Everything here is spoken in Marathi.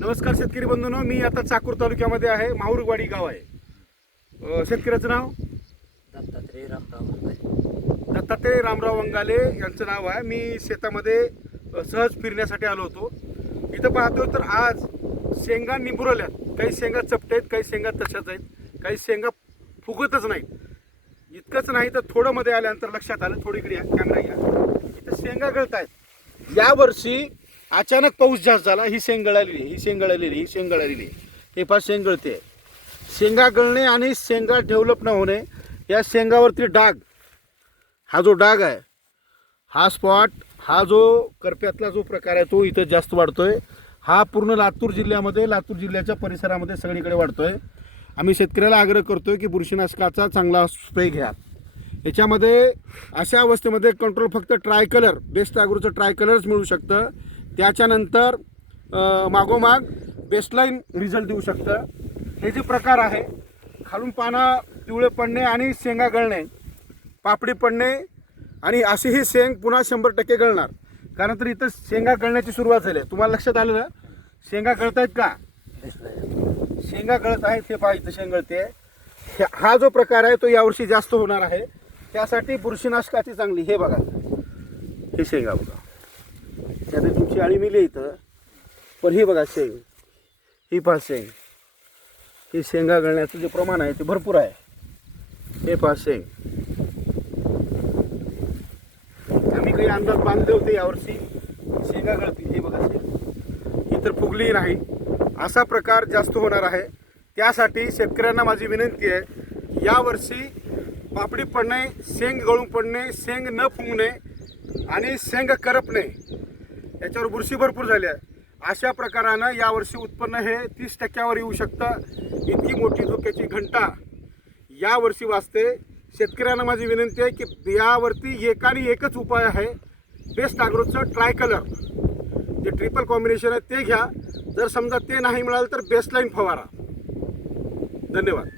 नमस्कार शेतकरी बंधूंनो, मी आता चाकूर तालुक्यामध्ये आहे. माहुरवाडी गाव आहे. शेतकऱ्याचं नाव दत्तात्रय रामराव वंगाले यांचं नाव आहे. मी शेतामध्ये सहज फिरण्यासाठी आलो होतो. इथं पाहतो तर आज शेंगा निबुरल्यात. काही शेंगा चपट आहेत, काही शेंगा तशाच आहेत, काही शेंगा फुगतच नाहीत. इतकंच नाही तर थोडं मध्ये आल्यानंतर लक्षात आलं, थोडी इकडे कॅमेरा घ्या, इथं शेंगा गळत आहेत. यावर्षी अचानक पाऊस जास्त झाला. ही शेंग गळालेली, ही शेंग गळालेली, ही शेंग गळालेली. हे पाच शेंग गळते. शेंगा गळणे आणि शेंगा डेव्हलप न होणे, या शेंगावरती डाग, हा जो डाग आहे, हा स्पॉट, हा जो करप्यातला जो प्रकार आहे तो इथं जास्त वाढतोय. हा पूर्ण लातूर जिल्ह्यामध्ये, लातूर जिल्ह्याच्या परिसरामध्ये सगळीकडे वाढतोय. आम्ही शेतकऱ्याला आग्रह करतोय की बुरशीनाशकाचा चांगला स्प्रे घ्या. याच्यामध्ये अशा अवस्थेमध्ये कंट्रोल फक्त ट्रायकलर, बेस्ट ॲग्रोचं ट्रायकलरच मिळू शकतं. त्याच्यानंतर मागोमाग बेस्टलाईन रिझल्ट देऊ शकतं. हे जे प्रकार आहे, खालून पानं पिवळे पडणे आणि शेंगा गळणे, पापडी पडणे, आणि अशी ही शेंग पुन्हा 100% गळणार. कारण तर इथं शेंगा गळण्याची सुरुवात झाली आहे. तुम्हाला लक्षात आलं ना, शेंगा गळत आहेत का? शेंगा गळत आहेत. हे पहा, इथं शेंग गळते. हा जो प्रकार आहे तो यावर्षी जास्त होणार आहे. त्यासाठी बुरशीनाशकाची चांगली, हे बघा, हे शेंगा बघा, त्यात तुमची आळी मिली इथं, पण ही बघा शेंग, ही पहा शेंग, ही शेंगा गळण्याचं जे प्रमाण आहे ते भरपूर आहे. हे पहा शेंग, आम्ही काही अंदाज बांधले होते यावर्षी शेंगा गळतील. हे बघा शेंग, ही तर फुगली नाही. असा प्रकार जास्त होणार आहे. त्यासाठी शेतकऱ्यांना माझी विनंती आहे, यावर्षी पापडी पडणे, शेंग गळून पडणे, शेंग न फुगणे आणि शेंग करपणे, याच्यावर बुरशी भरपूर झाली आहे. अशा प्रकारानं यावर्षी उत्पन्न हे 30% येऊ शकतं. इतकी मोठी धोक्याची घंटा यावर्षी वाजते. शेतकऱ्यांना माझी विनंती आहे की यावरती एकाने एकच उपाय आहे, बेस्ट ॲग्रोचं ट्रायकलर, जे ट्रिपल कॉम्बिनेशन आहे ते घ्या. जर समजा ते नाही मिळालं तर बेस्टलाईन फवारा. धन्यवाद.